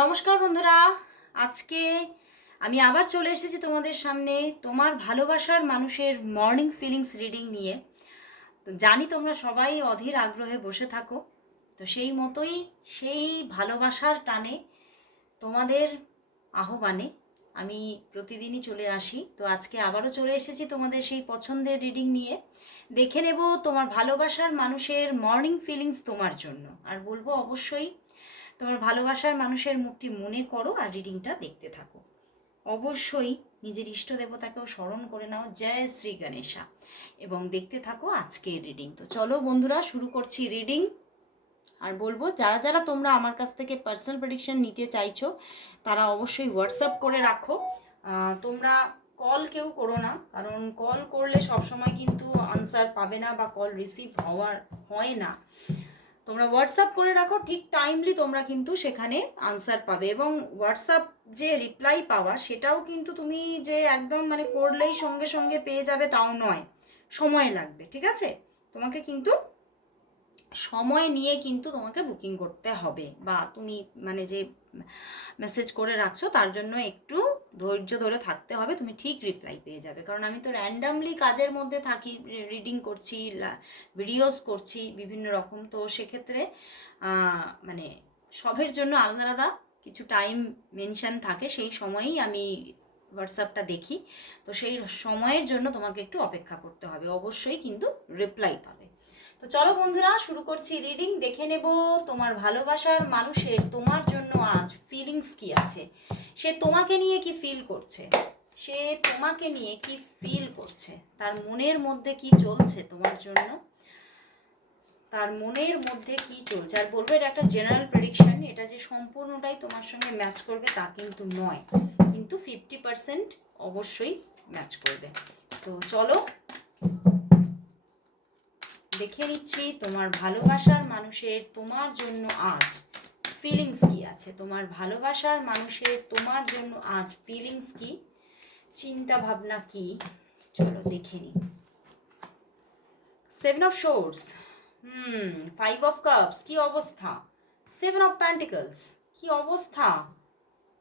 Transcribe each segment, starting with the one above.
নমস্কার বন্ধুরা। আজকে আমি আবার চলে এসেছি তোমাদের সামনে তোমার ভালোবাসার মানুষের মর্নিং ফিলিংস রিডিং নিয়ে। তো জানি তোমরা সবাই অধীর আগ্রহে বসে থাকো। তো সেই মতোই সেই ভালোবাসার টানে তোমাদের আহ্বানে আমি প্রতিদিনই চলে আসি। তো আজকে আবারও চলে এসেছি তোমাদের সেই পছন্দের রিডিং নিয়ে। দেখে নেব তোমার ভালোবাসার মানুষের মর্নিং ফিলিংস তোমার জন্য। আর বলব অবশ্যই তোমার ভালোবাসার মানুষের মুখটি মনে করো আর রিডিংটা দেখতে থাকো। অবশ্যই নিজের ইষ্ট দেবতাকেও স্মরণ করে নাও। জয় শ্রী গণেশা। এবং দেখতে থাকো আজকের রিডিং তো চলো বন্ধুরা, শুরু করছি রিডিং আর বলব, যারা যারা তোমরা আমার কাছ থেকে পার্সোনাল প্রেডিকশন নিতে চাইছো, তারা অবশ্যই হোয়াটসঅ্যাপ করে রাখো। তোমরা কল কেউ করো না, কারণ কল করলে সবসময় কিন্তু আনসার পাবে না বা কল রিসিভ হওয়ার হয় না। তোমরা হোয়াটসঅ্যাপ করে রাখো, ঠিক টাইমলি তোমরা কিন্তু সেখানে আনসার পাবে এবং হোয়াটসঅ্যাপ যে রিপ্লাই পাওয়া সেটাও কিন্তু তুমি যে একদম মানে করলেই সঙ্গে সঙ্গে পেয়ে যাবে তাও নয়, সময় লাগবে, ঠিক আছে? তোমাকে কিন্তু সময় নিয়ে কিন্তু তোমাকে বুকিং করতে হবে বা তুমি মানে যে মেসেজ করে রাখছো তার জন্য একটু ধৈর্য ধরে থাকতে হবে, তুমি ঠিক রিপ্লাই পেয়ে যাবে। কারণ আমি তো র্যান্ডামলি কাজের মধ্যে থাকি রিডিং করছি ভিডিওস করছি, বিভিন্ন রকম। তো সেক্ষেত্রে মানে সবের জন্য আলাদা আলাদা কিছু টাইম মেনশান থাকে, সেই সময়েই আমি হোয়াটসঅ্যাপটা দেখি। তো সেই সময়ের জন্য তোমাকে একটু অপেক্ষা করতে হবে। অবশ্যই কিন্তু রিপ্লাই পাবে। তো চলো বন্ধুরা, শুরু করছি রিডিং দেখে নেব তোমার ভালোবাসার মানুষের তোমার জন্য আজ ফিলিংস কি আছে। সে তোমাকে নিয়ে কি ফিল করছে? সে তোমাকে নিয়ে কি ফিল করছে? তার মনের মধ্যে কি চলছে তোমার জন্য? তার মনের মধ্যে কি চলছে? আর বলব, এটা একটা জেনারেল প্রেডিকশন এটা যে সম্পূর্ণটাই তোমার সঙ্গে ম্যাচ করবে তা কিন্তু নয়। কিন্তু ফিফটি পার্সেন্ট অবশ্যই ম্যাচ করবে। তো চলো দেখে নিচ্ছি, তোমার ভালোবাসার মানুষের তোমার জন্য আজ ফিলিংস কি আছে? তোমার ভালোবাসার মানুষের তোমার জন্য আজ ফিলিংস কি? চিন্তা ভাবনা কি? চলো দেখে নিই। Seven of swords hmm five of cups কি অবস্থা? সেভেন অফ প্যান্টিকলস কি অবস্থা?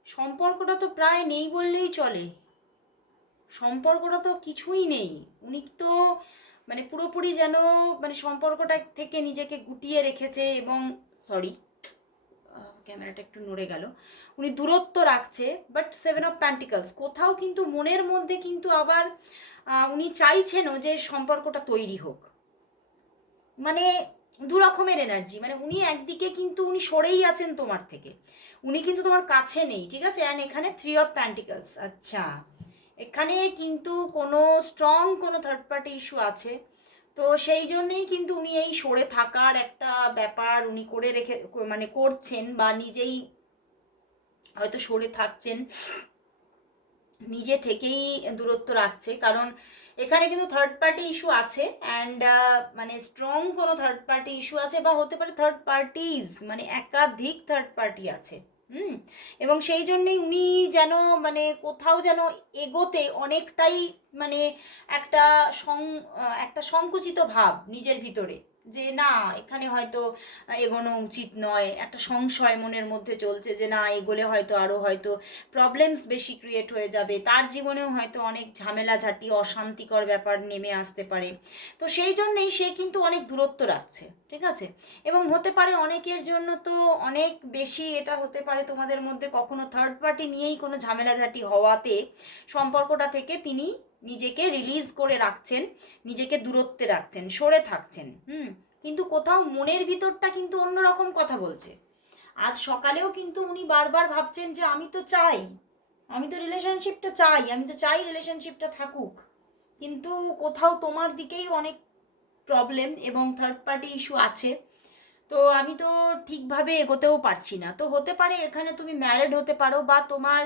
সম্পর্কটা তো প্রায় নেই বললেই চলে। সম্পর্কটা তো কিছুই নেই। উনি তো মানে পুরোপুরি যেন মানে সম্পর্কটা থেকে নিজেকে গুটিয়ে রেখেছে এবং সরি ক্যামেরাটা একটু নড়ে গেল। উনি দূরত্ব রাখছে বাট সেভেন অফ প্যান্টিকলস কোথাও কিন্তু মনের মধ্যে কিন্তু আবার উনি চাইছেনও যে সম্পর্কটা তৈরি হোক। মানে দু রকমের এনার্জি মানে উনি একদিকে কিন্তু উনি সরেই আছেন তোমার থেকে। উনি কিন্তু তোমার কাছে নেই, ঠিক আছে? অ্যান্ড এখানে থ্রি অফ প্যান্টিকলস আচ্ছা। এখানে কিন্তু কোনো স্ট্রং কোনো থার্ড পার্টি ইস্যু আছে। তো সেই জন্যই কিন্তু উনি এই সরে থাকার একটা ব্যাপার উনি করে রেখে মানে করছেন বা নিজেই হয়তো সরে থাকছেন, নিজে থেকেই দূরত্ব রাখছে। কারণ এখানে কিন্তু থার্ড পার্টি ইস্যু আছে অ্যান্ড মানে স্ট্রং কোনো থার্ড পার্টি ইস্যু আছে বা হতে পারে থার্ড পার্টিজ মানে একাধিক থার্ড পার্টি আছে। হুম, এবং সেই জন্যই উনি যেন মানে কোথাও যেন এগোতে অনেকটাই মানে একটা সং, একটা সংকুচিত ভাব নিজের ভিতরে, যে না, এখানে হয়তো এগোনো উচিত নয়, একটা সংশয় মনের মধ্যে চলছে যে না, এগোলে হয়তো আরও হয়তো প্রবলেমস বেশি ক্রিয়েট হয়ে যাবে, তার জীবনেও হয়তো অনেক ঝামেলা ঝাঁটি, অশান্তিকর ব্যাপার নেমে আসতে পারে। তো সেই জন্যেই সে কিন্তু অনেক দূরত্ব রাখছে। ঠিক আছে? এবং হতে পারে অনেকের জন্য তো অনেক বেশি এটা হতে পারে তোমাদের মধ্যে কখনো থার্ড পার্টি নিয়েই কোনো ঝামেলাঝাটি হওয়াতে সম্পর্কটা থেকে তিনি নিজেকে রিলিজ করে রাখছেন, নিজেকে দূরত্বে রাখছেন, সরে থাকছেন, হুম? কিন্তু কোথাও মনের ভিতরটা কিন্তু অন্যরকম কথা বলছে। আজ সকালেও কিন্তু উনি বারবার ভাবছেন যে আমি তো চাই, আমি তো রিলেশনশিপটা চাই, আমি তো চাই রিলেশনশিপটা থাকুক। কিন্তু কোথাও তোমার দিকেই অনেক প্রবলেম এবং থার্ড পার্টি ইস্যু আছে। তো আমি তো ঠিকভাবে এগোতেও পারছি না। তো হতে পারে এখানে তুমি ম্যারেড হতে পারো বা তোমার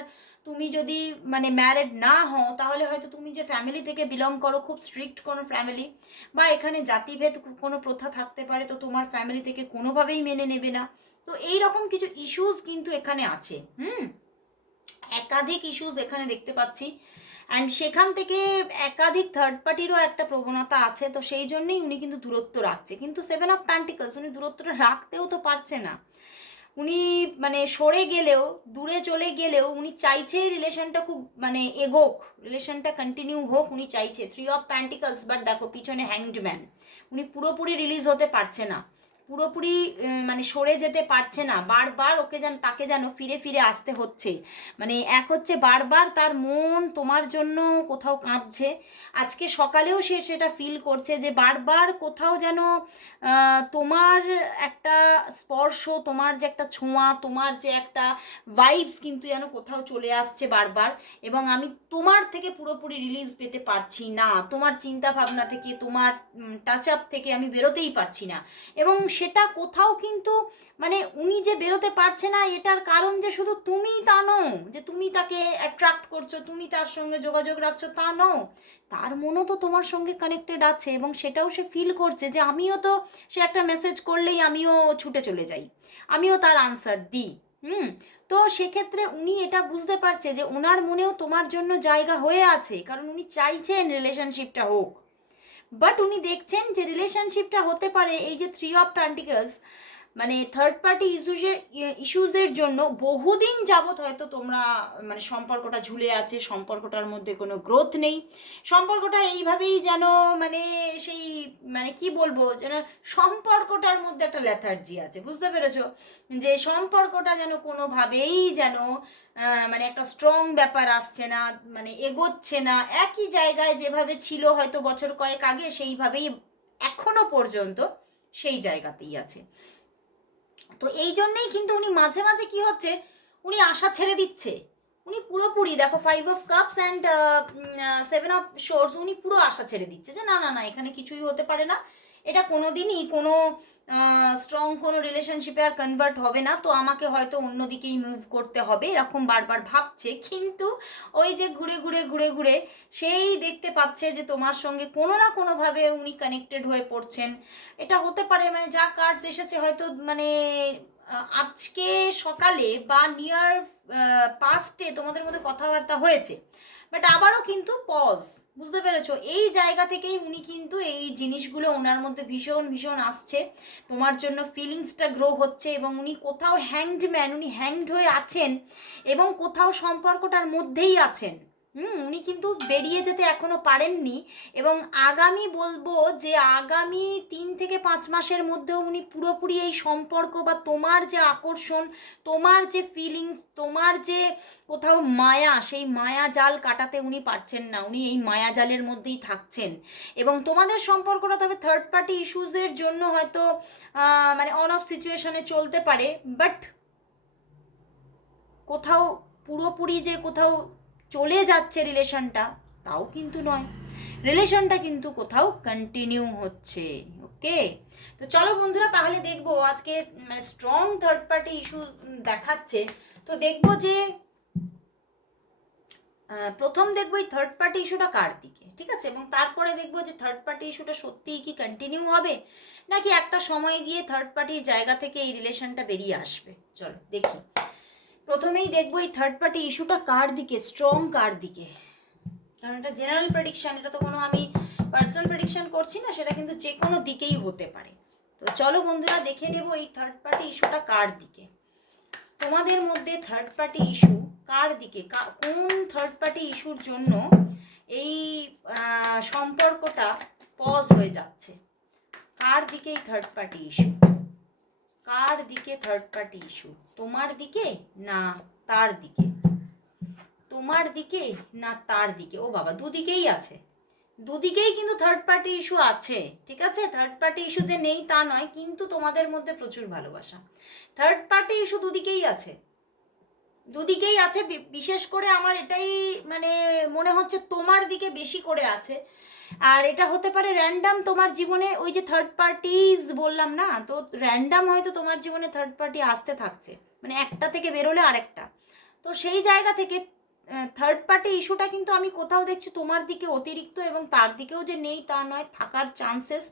তুমি যদি মানে ম্যারেড না হও, তাহলে হয়তো তুমি যে ফ্যামিলি থেকে বিলং করো, খুব স্ট্রিক্ট কোনো ফ্যামিলি বা এখানে জাতিভেদ কোনো প্রথা থাকতে পারে, তো তোমার ফ্যামিলি থেকে কোনোভাবেই মেনে নেবে না। তো এই রকম কিছু ইস্যুস কিন্তু এখানে আছে, হুম? একাধিক ইস্যুস এখানে দেখতে পাচ্ছি। অ্যান্ড সেখান থেকে একাধিক থার্ড পার্টিরও একটা প্রবণতা আছে, তো সেই জন্যই উনি কিন্তু দূরত্ব রাখছে। কিন্তু সেভেন অফ প্যান্টিকলস উনি দূরত্বটা রাখতেও তো পারছে না। উনি মানে সরে গেলেও, দূরে চলে গেলেও উনি চাইছে রিলেশনটা খুব মানে এগোক রিলেশনটা কন্টিনিউ হোক, উনি চাইছে। থ্রি অফ প্যান্টিকলস বাট দেখো, পিছনে হ্যাংড ম্যান উনি পুরোপুরি রিলিজ হতে পারছে না। পুরোপুরি মানে সরে যেতে পারছে না। বারবার ওকে যেন, তাকে যেন ফিরে ফিরে আসতে হচ্ছে। মানে এক হচ্ছে বারবার তার মন তোমার জন্য কোথাও কাঁদছে। আজকে সকালেও সে সেটা ফিল করছে যে বারবার কোথাও যেন তোমার একটা স্পর্শ, তোমার যে একটা ছোঁয়া, তোমার যে একটা ভাইবস কিন্তু যেন কোথাও চলে আসছে বারবার। এবং আমি তোমার থেকে পুরোপুরি রিলিজ পেতে পারছি না। তোমার চিন্তা ভাবনা থেকে, তোমার টাচ আপ থেকে আমি বেরোতেই পারছি না। এবং সেটা কোথাও কিন্তু মানে উনি যে বেরোতে পারছে না, এটার কারণ যে শুধু তুমি তা নও, যে তুমি তাকে অ্যাট্রাক্ট করছ, তুমি তার সঙ্গে যোগাযোগ রাখছো তা নও। তার মনও তো তোমার সঙ্গে কানেক্টেড আছে এবং সেটাও সে ফিল করছে যে আমিও তো সে একটা মেসেজ করলেই আমিও ছুটে চলে যাই, আমিও তার আনসার দিই, হুম? তো সেক্ষেত্রে উনি এটা বুঝতে পারছে যে ওনার মনেও তোমার জন্য জায়গা হয়ে আছে, কারণ উনি চাইছেন রিলেশনশিপটা হোক। বাট উনি দেখছেন যে রিলেশনশিপটা হতে পারে এই যে থ্রি অফ প্যান্টিকলস মানে থার্ড পার্টি ইস্যুজের ইস্যুজের জন্য বহুদিন যাবৎ হয়তো তোমরা মানে সম্পর্কটা ঝুলে আছে, সম্পর্কটার মধ্যে কোনো গ্রোথ নেই। সম্পর্কটা এইভাবেই যেন মানে সেই মানে কি বলব, যেন সম্পর্কটার মধ্যে একটা ল্যাথার্জি আছে, বুঝতে পেরেছ? যে সম্পর্কটা যেন কোনোভাবেই যেন মানে একটা স্ট্রং ব্যাপার আসছে না মানে এগোচ্ছে না। একই জায়গায় যেভাবে ছিল হয়তো বছর কয়েক আগে, সেইভাবেই এখনও পর্যন্ত সেই জায়গাতেই আছে। তো এই জন্যেই কিন্তু উনি মাঝে মাঝে কি হচ্ছে, উনি আশা ছেড়ে দিচ্ছে। উনি পুরোপুরি দেখো five of cups and seven of swords উনি পুরো আশা ছেড়ে দিচ্ছে যে না না না, এখানে কিছুই হতে পারে না। এটা কোনো দিনই কোনো স্ট্রং কোনো রিলেশনশিপে আর কনভার্ট হবে না। তো আমাকে হয়তো অন্যদিকেই মুভ করতে হবে, এরকম বারবার ভাবছে। কিন্তু ওই যে ঘুরে ঘুরে ঘুরে ঘুরে সেই দেখতে পাচ্ছে যে তোমার সঙ্গে কোনো না কোনোভাবে উনি কানেক্টেড হয়ে পড়ছেন। এটা হতে পারে মানে যা কার্ডস এসেছে হয়তো মানে আজকে সকালে বা নিয়ার পাস্টে তোমাদের মধ্যে কথাবার্তা হয়েছে। বাট আবারও কিন্তু পজ বুঝতে পেরেছ? এই জায়গা থেকেই উনি কিন্তু এই জিনিসগুলো ওনার মধ্যে ভীষণ ভীষণ আসছে। তোমার জন্য ফিলিংসটা গ্রো হচ্ছে এবং উনি কোথাও হ্যাংড ম্যান উনি হ্যাংড হয়ে আছেন এবং কোথাও সম্পর্কটার মধ্যেই আছেন। হুম, উনি কিন্তু বেরিয়ে যেতে এখনও পারেননি এবং আগামী বলব যে আগামী তিন থেকে পাঁচ মাসের মধ্যেও উনি পুরোপুরি এই সম্পর্ক বা তোমার যে আকর্ষণ, তোমার যে ফিলিংস তোমার যে কোথাও মায়া, সেই মায়া জাল কাটাতে উনি পারছেন না। উনি এই মায়া জালের মধ্যেই থাকছেন। এবং তোমাদের সম্পর্কটা তবে থার্ড পার্টি ইস্যুজের জন্য হয়তো মানে অন অফ সিচুয়েশনে চলতে পারে বাট কোথাও পুরোপুরি যে কোথাও চলে যাচ্ছে রিলেশনটা, তাও কিন্তু নয়। রিলেশনটা কিন্তু কোথাও কন্টিনিউ হচ্ছে ওকে তো চলো বন্ধুরা, তাহলে দেখব আজকে মানে স্ট্রং থার্ড পার্টি ইস্যু দেখাচ্ছে। তো দেখব যে প্রথম দেখব এই থার্ড পার্টি ইস্যুটা কার দিকে, ঠিক আছে? এবং তারপরে দেখব যে থার্ড পার্টি ইস্যুটা সত্যিই কি কন্টিনিউ হবে, নাকি একটা সময় গিয়ে থার্ড পার্টির জায়গা থেকে এই রিলেশনটা বেরিয়ে আসবে। চলো, দেখি। প্রথমেই দেখব এই থার্ড পার্টি ইস্যুটা কার দিকে? স্ট্রং কার দিকে? কারণ এটা জেনারেল প্রেডিকশন এটা তো কোনো আমি পার্সোনাল প্রেডিকশন করছি না, সেটা কিন্তু যে কোনো দিকেই হতে পারে। তো চলো বন্ধুরা, দেখে নেব এই থার্ড পার্টি ইস্যুটা কার দিকে? তোমাদের মধ্যে থার্ড পার্টি ইস্যু কার দিকে? কোন থার্ড পার্টি ইস্যুর জন্য এই সম্পর্কটা পজ হয়ে যাচ্ছে? কার দিকে এই থার্ড পার্টি ইস্যু কার দিকে থার্ড পার্টি ইস্যু তোমার দিকে না তার দিকে? তোমার দিকে না তার দিকে? ও বাবা, দুদিকেই আছে। দুদিকেই কিন্তু থার্ড পার্টি ইস্যু আছে, ঠিক আছে? থার্ড পার্টি ইস্যু যে নেই তা নয়, কিন্তু তোমাদের মধ্যে প্রচুর ভালোবাসা। থার্ড পার্টি ইস্যু দুদিকেই আছে। দুদিকেই আছে বিশেষ করে আমার এটাই মানে মনে হচ্ছে তোমার দিকে বেশি করে আছে। আর এটা হতে পারে র্যান্ডাম তোমার জীবনে ওই যে থার্ড পার্টিজ বললাম না, তো র্যান্ডাম হয়তো তোমার জীবনে থার্ড পার্টি আসতে থাকছে। মানে একটা থেকে বেরোলে আরেকটা। তো সেই জায়গা থেকে থার্ড পার্টি ইস্যুটা কিন্তু আমি কোথাও দেখছি তোমার দিকে অতিরিক্ত এবং তার দিকেও যে নেই তা নয়, থাকার চান্সেস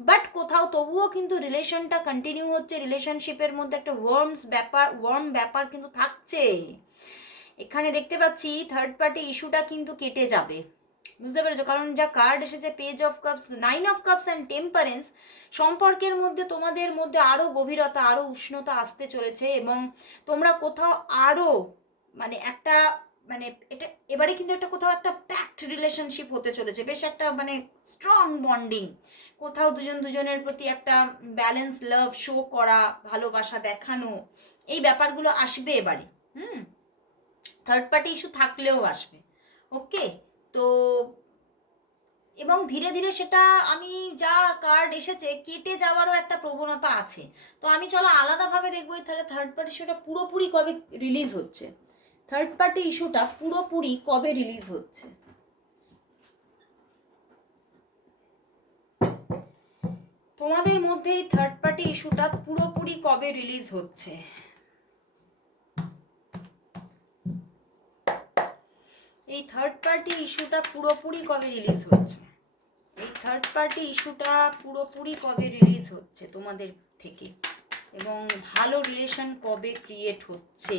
বাট কোথাও তবুও কিন্তু রিলেশনটা কন্টিনিউ হচ্ছে রিলেশনশিপের মধ্যে একটা ওয়ার্মস ব্যাপার ওয়ার্ম ব্যাপার কিন্তু থাকছে। এখানে দেখতে পাচ্ছি থার্ড পার্টি ইস্যুটা কিন্তু কেটে যাবে। বুঝতে পেরেছ? কারণ যা কার্ড এসেছে page of cups nine of cups and temperance সম্পর্কের মধ্যে তোমাদের মধ্যে আরও গভীরতা আরও উষ্ণতা আসতে চলেছে এবং তোমরা কোথাও আরও মানে একটা মানে এটা, এবারে কিন্তু একটা কোথাও একটা প্যাক্ট রিলেশনশিপ হতে চলেছে। বেশ একটা মানে স্ট্রং বন্ডিং কোথাও দুজন দুজনের প্রতি একটা ব্যালেন্স লাভ শো করা, ভালোবাসা দেখানো, এই ব্যাপারগুলো আসবে এবারে। হুম? থার্ড পার্টি ইস্যু থাকলেও আসবে। ওকে তো এবং ধীরে ধীরে সেটা আমি যা কার্ড এসেছে, কেটে যাওয়ারও একটা প্রবণতা আছে। তো আমি চলো আলাদাভাবে দেখব, তাহলে থার্ড পার্টি ইস্যুটা পুরোপুরি কবে রিলিজ হচ্ছে? থার্ড পার্টি ইস্যুটা পুরোপুরি কবে রিলিজ হচ্ছে? তোমাদের মধ্যে এই থার্ড পার্টি ইস্যুটা পুরোপুরি কবে রিলিজ হচ্ছে? এই থার্ড পার্টি ইস্যুটা পুরোপুরি কবে রিলিজ হচ্ছে? এই থার্ড পার্টি ইস্যুটা পুরোপুরি কবে রিলিজ হচ্ছে তোমাদের থেকে? এবং ভালো রিলেশন কবে ক্রিয়েট হচ্ছে?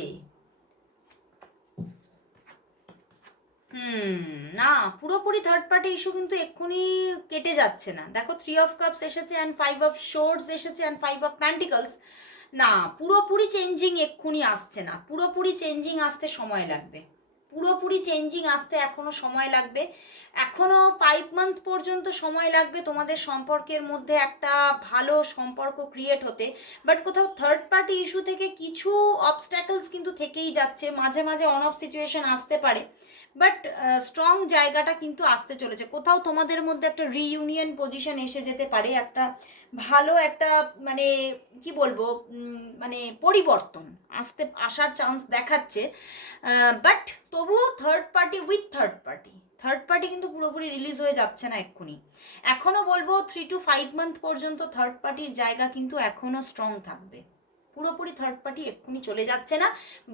হুম, না, পুরোপুরি থার্ড পার্টি ইস্যু কিন্তু এক্ষুনি কেটে যাচ্ছে না। দেখো থ্রি অফ কাপস এসেছে অ্যান্ড ফাইভ অফ শোর্টস এসেছে অ্যান্ড ফাইভ অফ প্যান্টিকলস না, পুরোপুরি চেঞ্জিং এক্ষুনি আসছে না। পুরোপুরি চেঞ্জিং আসতে সময় লাগবে। পুরোপুরি চেঞ্জিং আসতে এখনও সময় লাগবে। এখনও ফাইভ মান্থ পর্যন্ত সময় লাগবে তোমাদের সম্পর্কের মধ্যে একটা ভালো সম্পর্ক ক্রিয়েট হতে। বাট কোথাও থার্ড পার্টি ইস্যু থেকে কিছু অবস্ট্যাকলস কিন্তু থেকেই যাচ্ছে। মাঝে মাঝে অন অফ সিচুয়েশন আসতে পারে। বাট স্ট্রং জায়গাটা কিন্তু আসতে চলেছে। কোথাও তোমাদের মধ্যে একটা রিইউনিয়ন পজিশন এসে যেতে পারে, একটা ভালো একটা মানে কি বলব মানে পরিবর্তন আসতে, আসার চান্স দেখাচ্ছে। বাট তবুও third party with third party third party কিন্তু পুরোপুরি রিলিজ হয়ে যাচ্ছে না এক্ষুনি। এখনও বলব থ্রি টু ফাইভ মান্থ পর্যন্ত থার্ড পার্টির জায়গা কিন্তু এখনও স্ট্রং থাকবে। পুরোপুরি থার্ড পার্টি এক্ষুনি চলে যাচ্ছে না।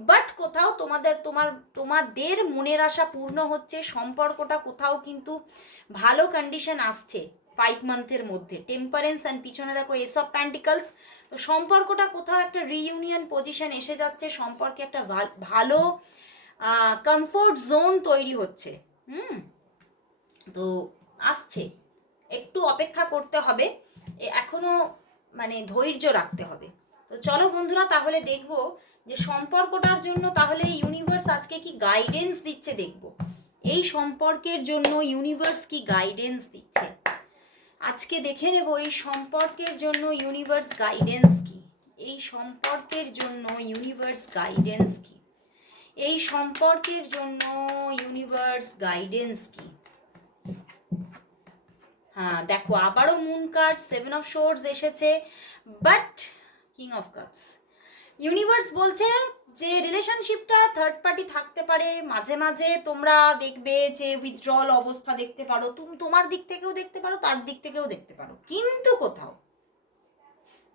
বাট কোথাও তোমাদের, তোমার, তোমাদের মনের আশা পূর্ণ হচ্ছে, সম্পর্কটা কোথাও কিন্তু ভালো কন্ডিশন আসছে ফাইভ মান্থের মধ্যে। টেম্পারেন্স অ্যান্ড পিছনে দেখো এসব প্যান্টিকলস তো সম্পর্কটা কোথাও একটা রিইউনিয়ন পজিশন এসে যাচ্ছে, সম্পর্কে একটা ভালো কমফোর্ট জোন তৈরি হচ্ছে। হুম? তো আসছে। একটু অপেক্ষা করতে হবে। এখনও মানে ধৈর্য রাখতে হবে। তো চলো বন্ধুরা, তাহলে দেখব যে সম্পর্কটার জন্য তাহলে ইউনিভার্স আজকে কি গাইডেন্স দিচ্ছে দেখব। এই সম্পর্কের জন্য ইউনিভার্স কি গাইডেন্স দিচ্ছে? আজকে দেখে নেব এই সম্পর্কের জন্য ইউনিভার্স গাইডেন্স কি? এই সম্পর্কের জন্য ইউনিভার্স গাইডেন্স কি? এই সম্পর্কের জন্য ইউনিভার্স গাইডেন্স কি? হ্যাঁ দেখো, আবারও moon card seven of swords এসেছে but king of cups universe বলছে যে রিলেশনশিপটা থার্ড পার্টি থাকতে পারে, মাঝে মাঝে তোমরা দেখবে যে উইথড্রল অবস্থা দেখতে পারো, তুমি, তোমার দিক থেকেও দেখতে পারো, তার দিক থেকেও দেখতে পারো। কিন্তু কোথাও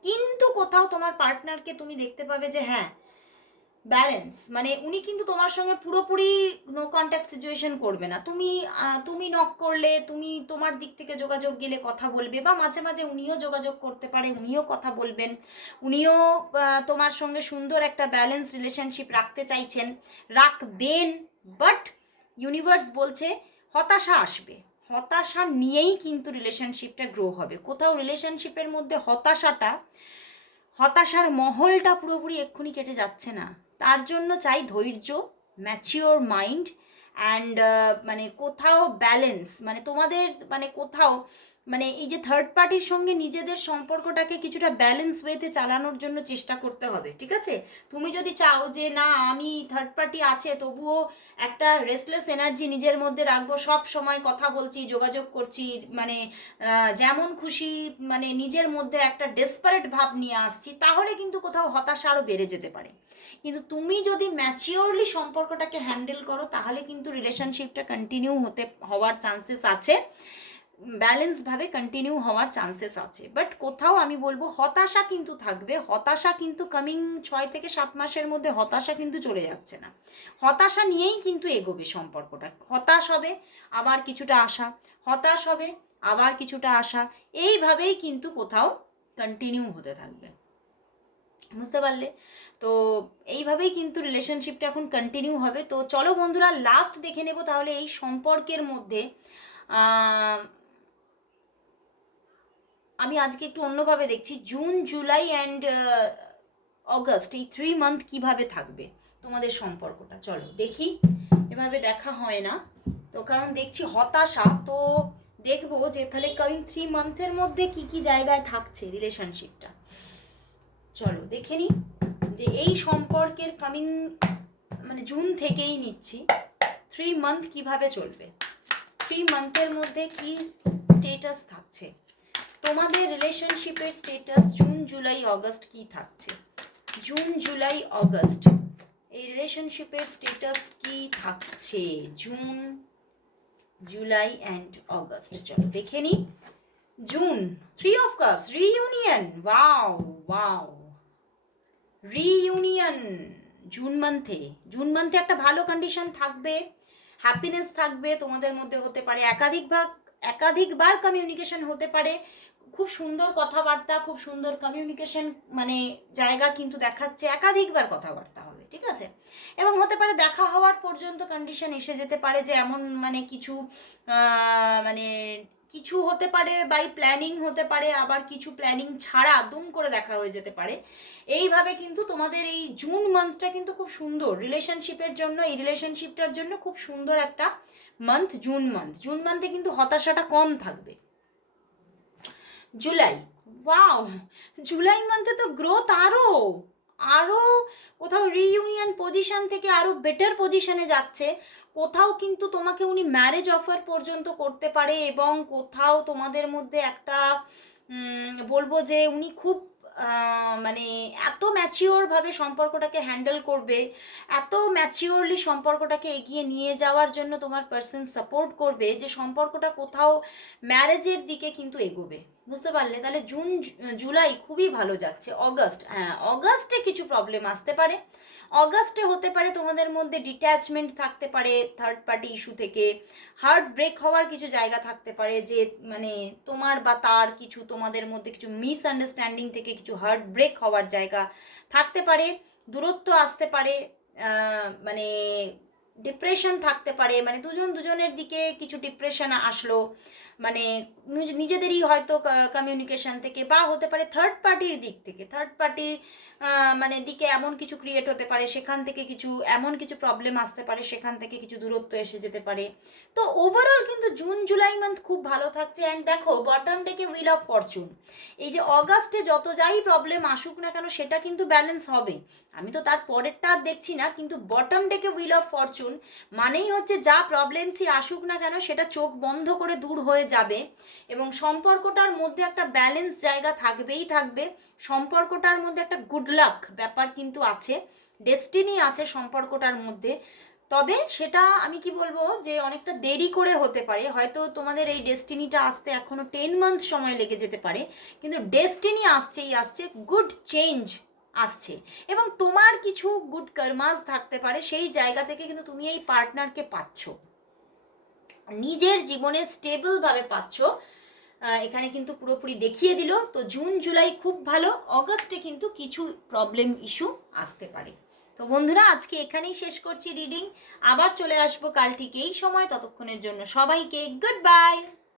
কিন্তু কোথাও তোমার পার্টনারকে তুমি দেখতে পাবে যে হ্যাঁ ব্যালেন্স মানে উনি কিন্তু তোমার সঙ্গে পুরোপুরি নো কন্ট্যাক্ট সিচুয়েশন করবে না। তুমি তুমি নক করলে, তুমি তোমার দিক থেকে যোগাযোগ গেলে কথা বলবে বা মাঝে মাঝে উনিও যোগাযোগ করতে পারে, উনিও কথা বলবেন। উনিও তোমার সঙ্গে সুন্দর একটা ব্যালেন্স রিলেশনশিপ রাখতে চাইছেন, রাখবেন বাট ইউনিভার্স বলছে হতাশা আসবে। হতাশা নিয়েই কিন্তু রিলেশনশিপটা গ্রো হবে। কোথাও রিলেশনশিপের মধ্যে হতাশাটা, হতাশার মহলটা পুরোপুরি এক্ষুনি কেটে যাচ্ছে না। তার জন্য চাই ধৈর্য ম্যাচিওর মাইন্ড অ্যান্ড মানে কোথাও ব্যালেন্স মানে তোমাদের মানে কোথাও মানে এই যে থার্ড পার্টির সঙ্গে নিজেদের সম্পর্কটাকে কিছুটা ব্যালেন্স ওয়েতে চালানোর জন্য চেষ্টা করতে হবে, ঠিক আছে? তুমি যদি চাও যে না, আমি থার্ড পার্টি আছে, তবুও একটা রেসলেস এনার্জি নিজের মধ্যে রাখব, সব সময় কথা বলছি, যোগাযোগ করছি মানে যেমন খুশি মানে নিজের মধ্যে একটা ডেসপারেট ভাব নিয়ে আসছি, তাহলে কিন্তু কোথাও হতাশা আরও বেড়ে যেতে পারে। কিন্তু তুমি যদি ম্যাচিওরলি সম্পর্কটাকে হ্যান্ডেল করো, তাহলে কিন্তু রিলেশনশিপটা কন্টিনিউ হতে, হওয়ার চান্সেস আছে। ব্যালেন্সভাবে কন্টিনিউ হওয়ার চান্সেস আছে। বাট কোথাও আমি বলব হতাশা কিন্তু থাকবে। হতাশা কিন্তু কামিং ছয় থেকে সাত মাসের মধ্যে হতাশা কিন্তু চলে যাচ্ছে না। হতাশা নিয়েই কিন্তু এগোবে সম্পর্কটা। হতাশ হবে, আবার কিছুটা আশা। হতাশ হবে, আবার কিছুটা আশা। এইভাবেই কিন্তু কোথাও কন্টিনিউ হতে থাকবে। বুঝতে পারলে? তো এইভাবেই কিন্তু রিলেশনশিপটা এখন কন্টিনিউ হবে। তো চলো বন্ধুরা লাস্ট দেখে নেব তাহলে এই সম্পর্কের মধ্যে আমি আজকে একটু অন্যভাবে দেখছি। জুন জুলাই অ্যান্ড অগস্ট এই থ্রি মান্থ কীভাবে থাকবে তোমাদের সম্পর্কটা? চলো দেখি। এভাবে দেখা হয় না। তো কারণ দেখছি হতাশা। তো দেখব যে তাহলে কামিং থ্রি মান্থের মধ্যে কি কি জায়গায় থাকছে রিলেশনশিপটা চলো, দেখে নিই যে এই সম্পর্কের কামিং মানে জুন থেকেই নিচ্ছি। থ্রি মান্থ কীভাবে চলবে? থ্রি মান্থের মধ্যে কি স্টেটাস থাকছে? তোমাদের রিলেশনশিপের স্টেটাস জুন, জুলাই, অগস্ট কি থাকছে? জুন, জুলাই, অগস্ট, এই রিলেশনশিপের স্টেটাস কি থাকছে? June, July and August. চলো, দেখে নিই June three of cups reunion wow wow reunion June মান্থে June মান্থে একটা ভালো কন্ডিশন থাকবে হ্যাপিনেস থাকবে, তোমাদের মধ্যে হতে পারে একাধিকবার একাধিকবার কমিউনিকেশন হতে পারে। খুব সুন্দর কথাবার্তা, খুব সুন্দর কমিউনিকেশন মানে জায়গা কিন্তু দেখাচ্ছে একাধিকবার কথাবার্তা হবে, ঠিক আছে? এবং হতে পারে দেখা হওয়ার পর্যন্ত কন্ডিশন এসে যেতে পারে যে এমন মানে কিছু মানে কিছু হতে পারে বাই প্ল্যানিং হতে পারে, আবার কিছু প্ল্যানিং ছাড়া দুম করে দেখা হয়ে যেতে পারে। এইভাবে কিন্তু তোমাদের এই জুন মান্থটা কিন্তু খুব সুন্দর। রিলেশনশিপের জন্য, এই রিলেশনশিপটার জন্য খুব সুন্দর একটা মান্থ জুন মান্থ জুন মান্থে কিন্তু হতাশাটা কম থাকবে। জুলাই ওয়াও জুলাই মান্থে তো গ্রোথ আরও আরও কোথাও রিইউনিয়ন পজিশন থেকে আরও বেটার পজিশনে যাচ্ছে। কোথাও কিন্তু তোমাকে উনি ম্যারেজ অফার পর্যন্ত করতে পারে এবং কোথাও তোমাদের মধ্যে একটা বলব যে উনি খুব মানে এত ম্যাচিওরভাবে সম্পর্কটাকে হ্যান্ডেল করবে, এত ম্যাচিওরলি সম্পর্কটাকে এগিয়ে নিয়ে যাওয়ার জন্য তোমার পার্সন সাপোর্ট করবে যে সম্পর্কটা কোথাও ম্যারেজের দিকে কিন্তু এগোবে। বুঝতে পারলে? তাহলে জুন জুলাই খুবই ভালো যাচ্ছে। অগস্ট হ্যাঁ অগস্টে কিছু প্রবলেম আসতে পারে। অগস্টে হতে পারে, তোমাদের মধ্যে ডিট্যাচমেন্ট থাকতে পারে থার্ড পার্টি ইস্যু থেকে। হার্ট ব্রেক হওয়ার কিছু জায়গা থাকতে পারে যে মানে তোমার বা তার কিছু, তোমাদের মধ্যে কিছু মিসআন্ডারস্ট্যান্ডিং থেকে কিছু হার্ট ব্রেক হওয়ার জায়গা থাকতে পারে, দূরত্ব আসতে পারে মানে ডিপ্রেশন থাকতে পারে মানে দুজন দুজনের দিকে কিছু ডিপ্রেশন আসলো মানে নিজেদেরই হয়তো কমিউনিকেশন থেকে বা হতে পারে থার্ড পার্টির দিক থেকে। থার্ড পার্টির মানে দিকে এমন কিছু ক্রিয়েট হতে পারে, সেখান থেকে কিছু, এমন কিছু প্রবলেম আসতে পারে, সেখান থেকে কিছু দূরত্ব এসে যেতে পারে। তো ওভারঅল কিন্তু জুন জুলাই মান্থ খুব ভালো থাকছে। অ্যান্ড দেখো বটম ডেকে হুইল অফ ফরচুন এই যে অগাস্টে যত যাই প্রবলেম আসুক না কেন, সেটা কিন্তু ব্যালেন্স হবে। আমি তো তার পরেরটা দেখছি না, কিন্তু বটম ডেকে হুইল অফ ফরচুন মানেই হচ্ছে যা প্রবলেমসই আসুক না কেন, সেটা চোখ বন্ধ করে দূর হয়ে যাবে। এবং সম্পর্কটার মধ্যে একটা ব্যালেন্স জায়গা থাকবেই থাকবে। সম্পর্কটার মধ্যে একটা গুড লাক ব্যাপার কিন্তু আছে ডেস্টিনি আছে সম্পর্কটার মধ্যে। তবে সেটা আমি কি বলব যে অনেকটা দেরি করে হতে পারে, হয়তো তোমাদের এই ডেস্টিনিটা আসতে এখনও টেন মান্থ সময় লেগে যেতে পারে, কিন্তু ডেস্টিনি আসছেই আসছে গুড চেঞ্জ আসছে। এবং তোমার কিছু গুড কর্মাস থাকতে পারে, সেই জায়গা থেকে কিন্তু তুমি এই পার্টনারকে পাচ্ছ। নিজের জীবনে স্টেবলভাবে পাচ্ছ এখানে কিন্তু পুরোপুরি দেখিয়ে দিল। তো জুন, জুলাই খুব ভালো, অগস্টে কিন্তু কিছু প্রবলেম ইস্যু আসতে পারে। তো বন্ধুরা, আজকে এখানেই শেষ করছি রিডিং আবার চলে আসব কাল ঠিক এই সময়। ততক্ষণের জন্য সবাইকে গুড বাই